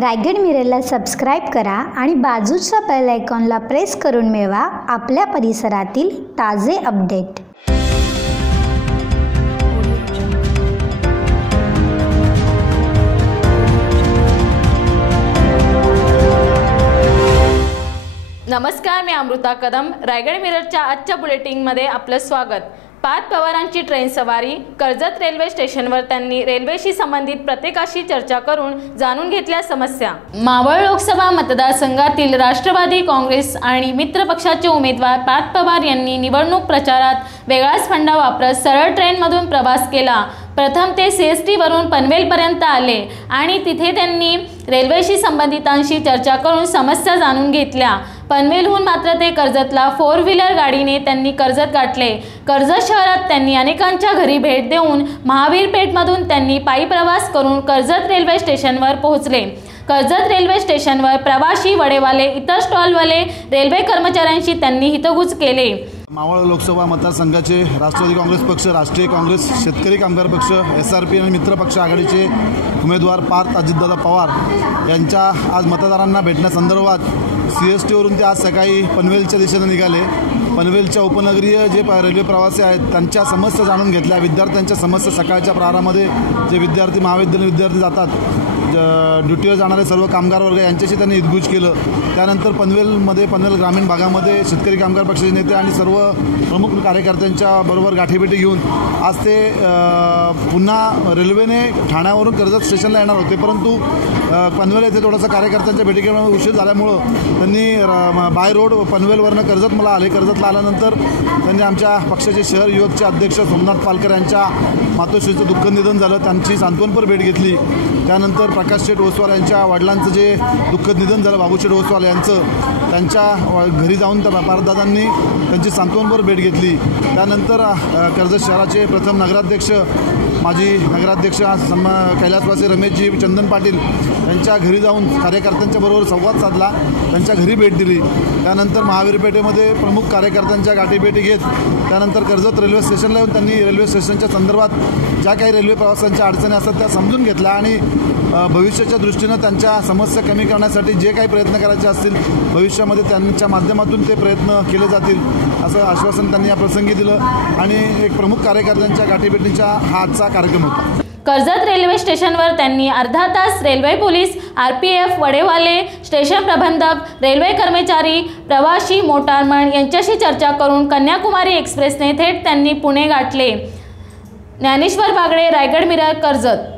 Raigad मिररला subscribe करा आणि बाजूच्या बेल आयकॉनला प्रेस करून मिळवा आपल्या परिसरातील ताजे अपडेट नमस्कार मी अमृता कदम. रायगड मिररच्या आजच्या बुलेटिनमध्ये आपलं स्वागत. पाच पवारांची ट्रेन सवारी कर्जत रेल्वे स्टेशनवर त्यांनी रेल्वेशी संबंधित प्रत्येकाशी चर्चा करून जाणून घेतल्या समस्या. मावळ लोकसभा मतदारसंघातील राष्ट्रवादी काँग्रेस आणि मित्र पक्षाचे उमेदवार पार्थ पवार यांनी निवडणूक प्रचारात वेगळाच फंडा वापरत सरळ ट्रेनमधून प्रवास केला. प्रथम ते सी एस टीवरून पनवेलपर्यंत आले आणि तिथे त्यांनी रेल्वेशी संबंधितांशी चर्चा करून समस्या जाणून घेतल्या. पनवेलहून मात्र ते कर्जतला फोर व्हीलर गाडीने त्यांनी कर्जत गाठले. कर्जत शहरात त्यांनी अनेकांच्या घरी भेट देऊन महावीर पेठमधून त्यांनी पायी प्रवास करून कर्जत रेल्वे स्टेशनवर पोहोचले. कर्जत रेल्वे स्टेशनवर प्रवाशी वडेवाले इतर स्टॉलवाले रेल्वे कर्मचाऱ्यांशी त्यांनी हितगुज केले. मावळ लोकसभा मतदारसंघाचे राष्ट्रवादी काँग्रेस पक्ष राष्ट्रीय काँग्रेस शेतकरी कामगार पक्ष एस आर पी आणि मित्र पक्ष आघाडीचे उमेदवार पार्थ अजितदादा पवार यांच्या आज मतदारांना भेटण्यासंदर्भात सी एस टीवरून ते आज सकाळी पनवेलच्या दिशेने निघाले. पनवेलच्या उपनगरीय जे रेल्वे प्रवासी आहेत त्यांच्या समस्या जाणून घेतल्या. विद्यार्थ्यांच्या समस्या सकाळच्या प्रहारामध्ये जे विद्यार्थी महाविद्यालयीन विद्यार्थी जातात ड्युटीवर जाणारे सर्व कामगार वर्ग यांच्याशी त्यांनी हितगुज केलं. त्यानंतर पनवेलमध्ये पनवेल ग्रामीण भागामध्ये शेतकरी कामगार पक्षाचे नेते आणि सर्व प्रमुख कार्यकर्त्यांच्या बरोबर गाठीभेटी घेऊन आज ते पुन्हा रेल्वेने ठाण्यावरून कर्जत स्टेशनला येणार होते. परंतु पनवेल येथे थोडासा कार्यकर्त्यांच्या भेटीकडे उशीर झाल्यामुळं त्यांनी र- बाय रोड पनवेलवरनं कर्जत मला आले. कर्जतला आल्यानंतर त्यांनी आमच्या पक्षाचे शहर युवकचे अध्यक्ष सोमनाथ पालकर यांच्या मातोश्रीचं दुःख निधन झालं. त्यांची सांत्वनपर भेट घेतली. त्यानंतर प्रकाश शेठ ओसवाल यांच्या वडिलांचं जे दुःखद निधन झालं बाबूशेठ ओसवाल यांचं त्यांच्या व- घरी जाऊन त्या पारदादांनी त्यांची सांत्वनपर भेट घेतली. त्यानंतर कर्जत शहराचे प्रथम नगराध्यक्ष माजी नगराध्यक्ष सम कैलासवासी रमेशजी चंदन पाटील यांच्या घरी जाऊन कार्यकर्त्यांच्या बरोबर संवाद साधला त्यांच्या घरी भेट दिली. त्यानंतर महावीरपेठेमध्ये प्रमुख कार्यकर्त्यांच्या गाठीभेटी घेत त्यानंतर कर्जत रेल्वे स्टेशनला येऊन त्यांनी रेल्वे स्टेशनच्या संदर्भात ज्या काही रेल्वे प्रवासांच्या अडचणी असतात त्या समजून घेतल्या आणि भविष्याच्या दृष्टीनं त्यांच्या समस्या कमी करण्यासाठी जे काही प्रयत्न करायचे असतील भविष्यामध्ये त्यांच्या माध्यमातून ते प्रयत्न केले जातील असं आश्वासन त्यांनी या प्रसंगी दिलं. आणि एक प्रमुख कार्यकर्त्यांच्या गाठीभेटींचा हा आजचा कार्यक्रम होता. कर्जत रेल्वे स्टेशनवर त्यांनी अर्धा तास railway police R P F Vadewale station प्रबंधक रेल्वे कर्मचारी प्रवासी मोटारमन यांच्याशी चर्चा करून कन्याकुमारी एक्सप्रेसने थेट त्यांनी पुणे गाठले. ज्ञानेश्वर बागडे रायगड मिरर कर्जत.